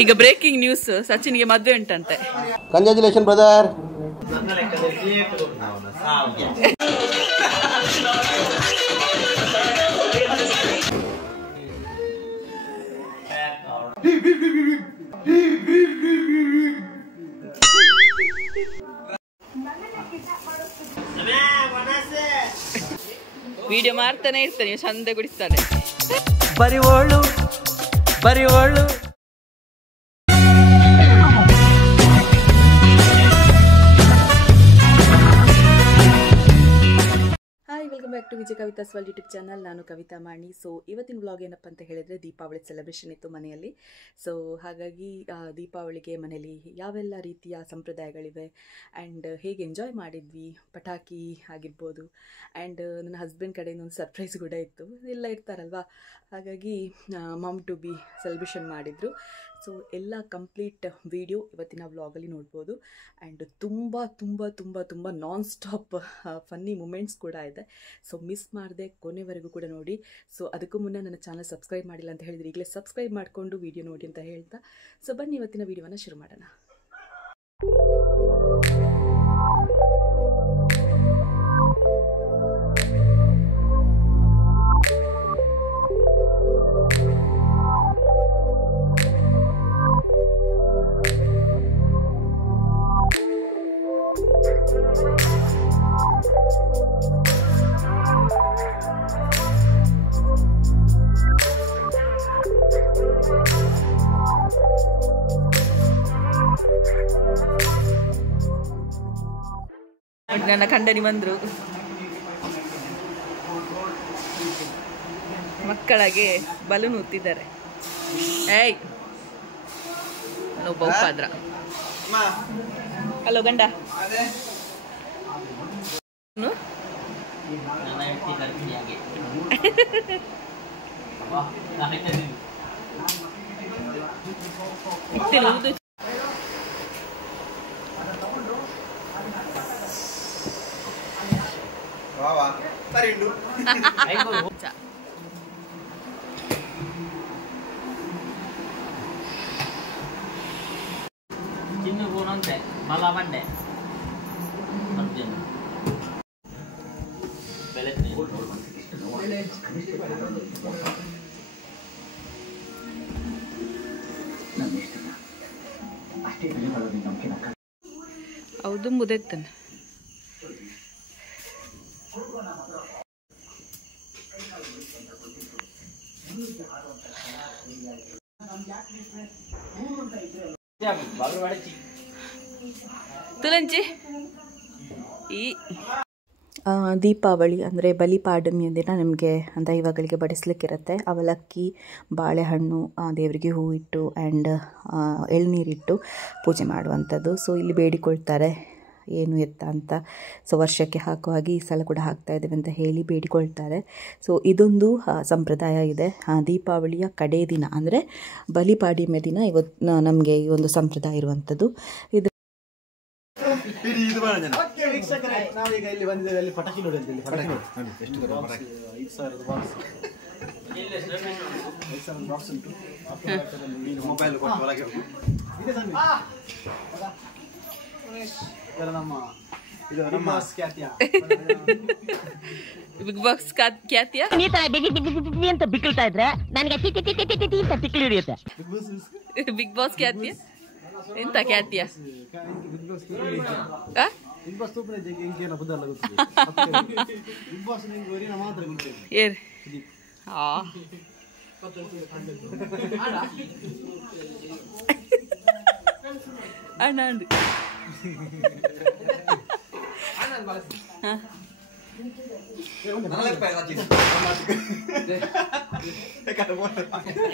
ಈಗ breaking news, ಸಚಿನ್ಗೆ ಮದುವೆ ಉಂಟಂತೆ. Congratulation brother. ವಿಡಿಯೋ ಮಾಡ್ತಾನೆ ಇರ್ತಾನೆ, ಚಂದ ಗುಡಿಸ್ತಾನೆ. ಬರಿ ಓಳು ಬರಿ ಓಳು. Hi, welcome back to Vijaya Kavitha's world YouTube channel. ನಾನು ಕವಿತಾ ಮಾಣಿ. ಸೊ ಇವತ್ತಿನ ವ್ಲಾಗ್ ಏನಪ್ಪ ಅಂತ ಹೇಳಿದರೆ, ದೀಪಾವಳಿ ಸೆಲೆಬ್ರೇಷನ್ ಇತ್ತು ಮನೆಯಲ್ಲಿ. ಸೊ ಹಾಗಾಗಿ ದೀಪಾವಳಿಗೆ ಮನೆಯಲ್ಲಿ ಯಾವೆಲ್ಲ ರೀತಿಯ ಸಂಪ್ರದಾಯಗಳಿವೆ ಆ್ಯಂಡ್ ಹೇಗೆ ಎಂಜಾಯ್ ಮಾಡಿದ್ವಿ, ಪಟಾಕಿ ಆಗಿರ್ಬೋದು. ಆ್ಯಂಡ್ ನನ್ನ ಹಸ್ಬೆಂಡ್ ಕಡೆಯಿಂದ ಒಂದು ಸರ್ಪ್ರೈಸ್ ಕೂಡ ಇತ್ತು. ಎಲ್ಲ ಇರ್ತಾರಲ್ವ, ಹಾಗಾಗಿ ಮಾಮ್ ಟು ಬಿ ಸೆಲೆಬ್ರೇಷನ್ ಮಾಡಿದರು. ಸೊ ಎಲ್ಲ ಕಂಪ್ಲೀಟ್ ವಿಡಿಯೋ ಇವತ್ತಿನ ವ್ಲಾಗಲ್ಲಿ ನೋಡ್ಬೋದು. ಆ್ಯಂಡ್ ತುಂಬ ತುಂಬ ತುಂಬ ತುಂಬ ನಾನ್ ಸ್ಟಾಪ್ ಫನ್ನಿ ಮೂಮೆಂಟ್ಸ್ ಕೂಡ ಇದೆ. ಸೊ ಮಿಸ್ ಮಾಡದೆ ಕೊನೆವರೆಗೂ ಕೂಡ ನೋಡಿ. ಸೊ ಅದಕ್ಕೂ ಮುನ್ನ ನನ್ನ ಚಾನಲ್ ಸಬ್ಸ್ಕ್ರೈಬ್ ಮಾಡಿಲ್ಲ ಅಂತ ಹೇಳಿದರೆ ಈಗಲೇ ಸಬ್ಸ್ಕ್ರೈಬ್ ಮಾಡಿಕೊಂಡು ವಿಡಿಯೋ ನೋಡಿ ಅಂತ ಹೇಳ್ತಾ, ಸೊ ಬನ್ನಿ ಇವತ್ತಿನ ವಿಡಿಯೋವನ್ನು ಶುರು ಮಾಡೋಣ. ನನ್ನ ಕಂಡನಿ ಬಂದ್ರು, ಮಕ್ಕಳಿಗೆ ಬಲೂನ್ ಉತ್ತಿದ್ದಾರೆ. ಏಯ್ ಒಬ್ಬ ಉಪಾದ್ರ. ಹಲೋ ಗಂಡ, ಚಿನ್ನು ಬೋನಂತೆ ಬಲ ಬಂಡೆ ಹೌದು ಮುದೈತಾನೆ. ತುಲಂಚಿ ಈ ದೀಪಾವಳಿ ಅಂದರೆ ಬಲಿಪಾಡ್ಯಮಿಯ ದಿನ ನಮಗೆ ದೈವಗಳಿಗೆ ಬಡಿಸ್ಲಿಕ್ಕಿರುತ್ತೆ. ಅವಲಕ್ಕಿ, ಬಾಳೆಹಣ್ಣು, ದೇವರಿಗೆ ಹೂ ಇಟ್ಟು ಆ್ಯಂಡ್ ಎಳ್ನೀರಿಟ್ಟು ಪೂಜೆ ಮಾಡುವಂಥದ್ದು. ಸೊ ಇಲ್ಲಿ ಬೇಡಿಕೊಳ್ತಾರೆ ಏನು ಎತ್ತ ಅಂತ. ಸೊ ವರ್ಷಕ್ಕೆ ಹಾಕುವ ಹಾಗೆ ಈ ಸಲ ಕೂಡ ಹಾಕ್ತಾ ಇದ್ದೇವೆ ಅಂತ ಹೇಳಿ ಬೇಡಿಕೊಳ್ತಾರೆ. ಸೊ ಇದೊಂದು ಸಂಪ್ರದಾಯ ಇದೆ. ದೀಪಾವಳಿಯ ಕಡೇ ದಿನ ಅಂದರೆ ಬಲಿಪಾಡ್ಯಮಿಯ ದಿನ ಇವತ್ತು ನಮಗೆ ಈ ಒಂದು ಸಂಪ್ರದಾಯ ಇರುವಂಥದ್ದು. ಇದು ನಾವೀಗ ಇಲ್ಲಿ ಬಂದಿದ್ದೇವೆ. ಅಲ್ಲಿ ಪಟಾಕಿ ನೋಡಿ, ಎಷ್ಟು 5,000 ಬಾಕ್ಸ್ ಉಂಟು. ಮೊಬೈಲ್ ಕೊಟ್ಟು ಒಳಗೆ ನಮ್ಮ ಖ್ಯಾತಿಯ ಬಿಗ್ ಬಾಸ್ ಖ್ಯಾತಿಯ ಅಂತ ಬಿಕ್ಕಳ್ತಾ ಇದ್ರೆ ನನಗೆ ಅಂತ ತಿಕ್ಕಲಿ ಹಿಡಿಯುತ್ತೆ. ಬಿಗ್ ಬಾಸ್ ಖ್ಯಾತಿಯ ಎಂತ ಖ್ಯಾತಿಯ ಬಿಗ್ ಬಾಸ್ ಏರ್ ಅಣ್ಣಂಡು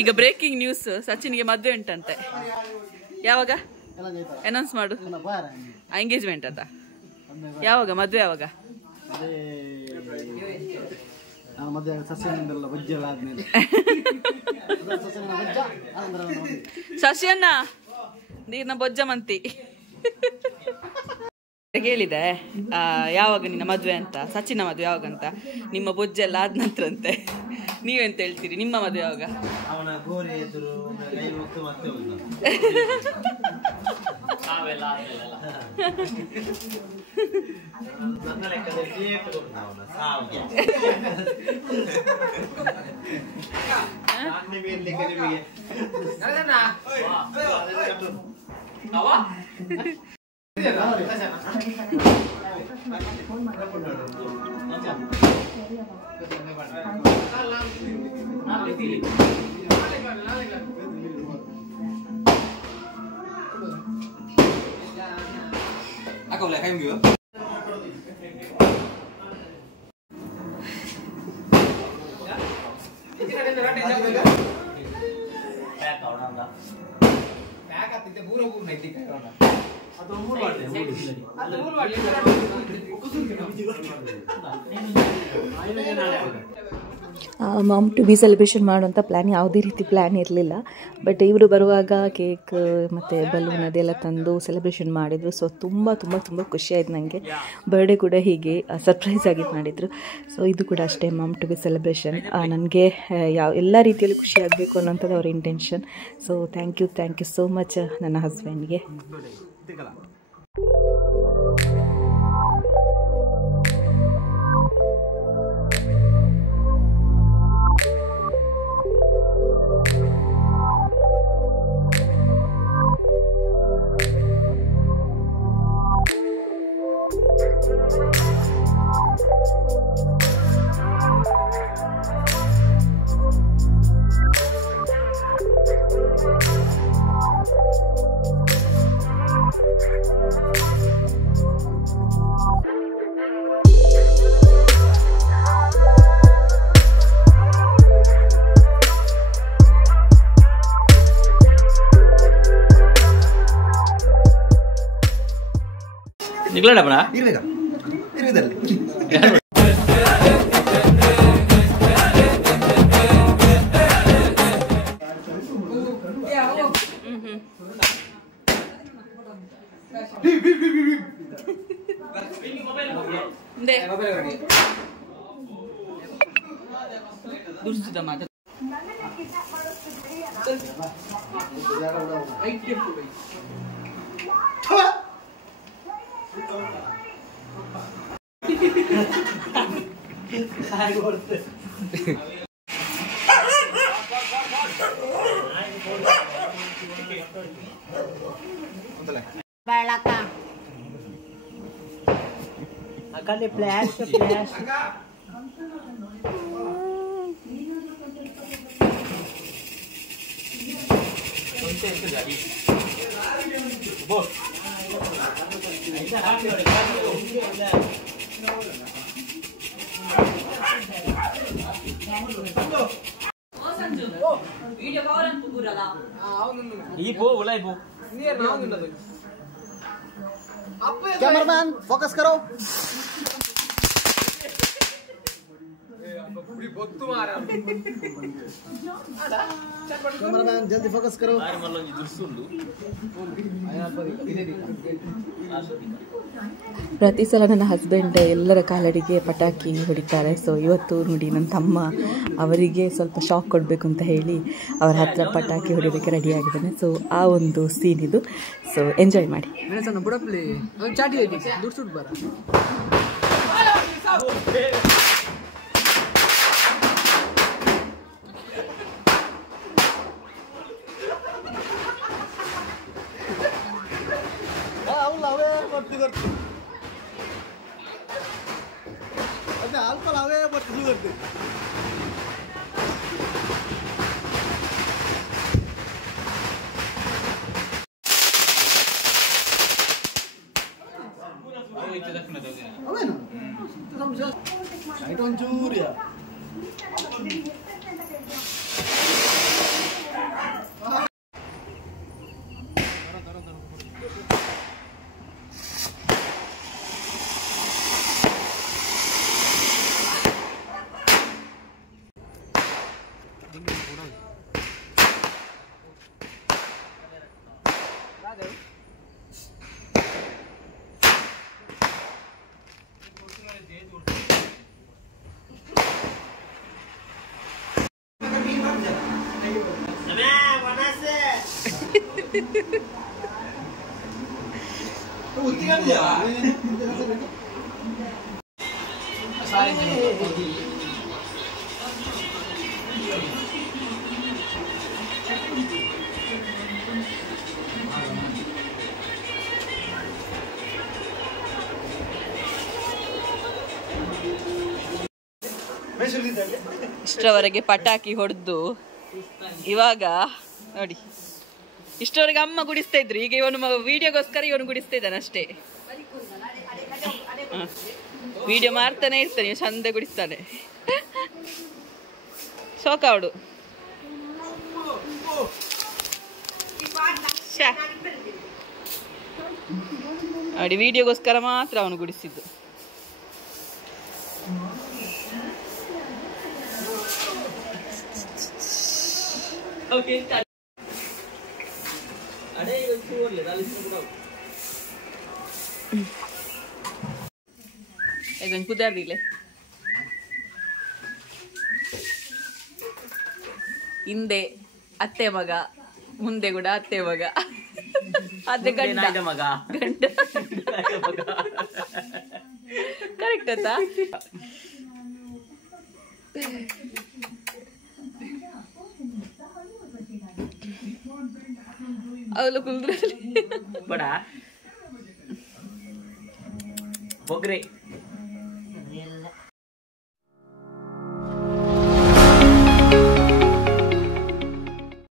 ಈಗ ಬ್ರೇಕಿಂಗ್ ನ್ಯೂಸ್, ಸಚಿನ್ಗೆ ಮದುವೆ ಉಂಟಂತೆ. ಯಾವಾಗ ಅನೌನ್ಸ್ ಮಾಡು. ಎಂಗೇಜ್ಮೆಂಟ್ ಅಂತ ಯಾವಾಗ? ಮದುವೆ ಯಾವಾಗ? ಶಶಿಯನ್ನ ನೀರ್ನ ಬೊಜ್ಜ ಮಂತಿ ಹೇಳಿದೆ ಯಾವಾಗ ನಿನ್ನ ಮದುವೆ ಅಂತ, ಸಚಿನ ಮದುವೆ ಯಾವಾಗಂತ. ನಿಮ್ಮ ಬೊಜ್ಜೆಲ್ಲ ಆದ ನಂತರ ಅಂತೆ. ನೀವೆಂತ ಹೇಳ್ತೀರಿ? ನಿಮ್ಮ ಮದುವೆ ಯಾವಾಗ? ಅವನ ಗೋರಿ ಎದುರು ಕೈ ಮುತ್ತು ಮತ್ತೆ ಹೋಗುದು. ನನ್ನ ಲೆಕ್ಕದಲ್ಲಿ ಅವನ ಸಾವಿಗೆ Aku boleh kayak gitu. Mom to be celebration ಮಾಡುವಂಥ ಪ್ಲ್ಯಾನ್ ಯಾವುದೇ ರೀತಿ ಪ್ಲ್ಯಾನ್ ಇರಲಿಲ್ಲ. ಬಟ್ ಇವರು ಬರುವಾಗ ಕೇಕ್ ಮತ್ತು ಬಲೂನ್ ಅದೆಲ್ಲ ತಂದು ಸೆಲೆಬ್ರೇಷನ್ ಮಾಡಿದರು. ಸೊ ತುಂಬ ತುಂಬ ತುಂಬ ಖುಷಿಯಾಯಿತು ನನಗೆ. ಬರ್ಡೇ ಕೂಡ ಹೀಗೆ ಸರ್ಪ್ರೈಸ್ ಆಗಿ ಮಾಡಿದರು. ಸೊ ಇದು ಕೂಡ ಅಷ್ಟೇ ಮಾಮ್ ಟು ಬಿ ಸೆಲೆಬ್ರೇಷನ್. ನನಗೆ ಎಲ್ಲ ರೀತಿಯಲ್ಲಿ ಖುಷಿಯಾಗಬೇಕು ಅನ್ನೋಂಥದ್ದು ಅವರ intention. So thank you so much ನನ್ನ ಹಸ್ಬೆಂಡ್ಗೆ. ನಿಗ್ಲಡ ಬಣ ಇರ್ಬೇಕಾ ಇರುವುದಲ್ಲಿ ದುರ್ಸಿದ ಮಾತ ಬೆಳಕ ಆ ಕಡೆ ಫ್ಲಾಶ್ कैमरामैन फोकस करो कैमरामैन जल्दी फोकस करो ಪ್ರತಿ ಸಲ ನನ್ನ ಹಸ್ಬೆಂಡ್ ಎಲ್ಲರ ಕಾಲಡಿಗೆ ಪಟಾಕಿ ಹೊಡಿತಾರೆ. ಸೊ ಇವತ್ತು ನೋಡಿ ನನ್ನ ತಮ್ಮ ಅವರಿಗೆ ಸ್ವಲ್ಪ ಶಾಕ್ ಕೊಡಬೇಕು ಅಂತ ಹೇಳಿ ಅವರ ಹತ್ರ ಪಟಾಕಿ ಹೊಡಿಯೋದಕ್ಕೆ ರೆಡಿಯಾಗಿದ್ದಾನೆ. ಸೊ ಆ ಒಂದು ಸೀನ್ ಇದು. ಸೊ ಎಂಜಾಯ್ ಮಾಡಿ. अल्कोहोल हवे बट सुरू करते I don't choose ya. ಇಷ್ಟರವರೆಗೆ ಪಟಾಕಿ ಹೊಡೆದು ಇವಾಗ ನೋಡಿ, ಇಷ್ಟರವರೆಗೆ ಅಮ್ಮ ಗುಡಿಸ್ತಾ ಇದ್ರು. ಈಗ ಇವನು ವಿಡಿಯೋಗೋಸ್ಕರ ಇವನು ಗುಡಿಸ್ತಾ ಇದ್ದಾನೆ ಅಷ್ಟೇ. ವಿಡಿಯೋ ಮಾಡ್ತಾನೆ ಇರ್ತಾನೆ, ಚಂದ ಗುಡಿಸ್ತಾನೆ. ಶೋಕ ಅವಡು ನೋಡಿ, ವಿಡಿಯೋಗೋಸ್ಕರ ಮಾತ್ರ ಅವನು ಗುಡಿಸಿದ್ದು. ಕುದಾರ್ದಿಲ್ಲ ಹಿಂದೆ ಅತ್ತೆ ಮಗ, ಮುಂದೆ ಕೂಡ ಅತ್ತೆ ಮಗ, ಅದೇ ಗಂಡ ಮಗ. ಕರೆಕ್ಟ್ ಆಯ್ತಾ? ಅವಳು ಕುಲ್ದ್ರಲ್ಲಿ ಬಡ ಬೊಗ್ರೆ